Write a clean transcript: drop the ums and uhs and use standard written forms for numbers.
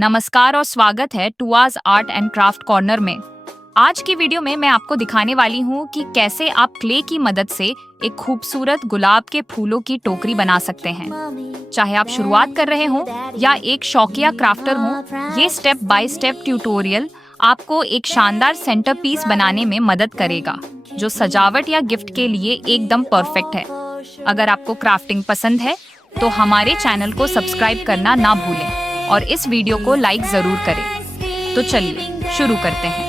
नमस्कार और स्वागत है टुआज आर्ट एंड क्राफ्ट कॉर्नर में। आज की वीडियो में मैं आपको दिखाने वाली हूँ कि कैसे आप क्ले की मदद से एक खूबसूरत गुलाब के फूलों की टोकरी बना सकते हैं। चाहे आप शुरुआत कर रहे हों या एक शौकिया क्राफ्टर हों, ये स्टेप बाय स्टेप ट्यूटोरियल आपको एक शानदार सेंटर पीस बनाने में मदद करेगा, जो सजावट या गिफ्ट के लिए एकदम परफेक्ट है। अगर आपको क्राफ्टिंग पसंद है तो हमारे चैनल को सब्सक्राइब करना ना भूलें और इस वीडियो को लाइक जरूर करें। तो चलिए शुरू करते हैं।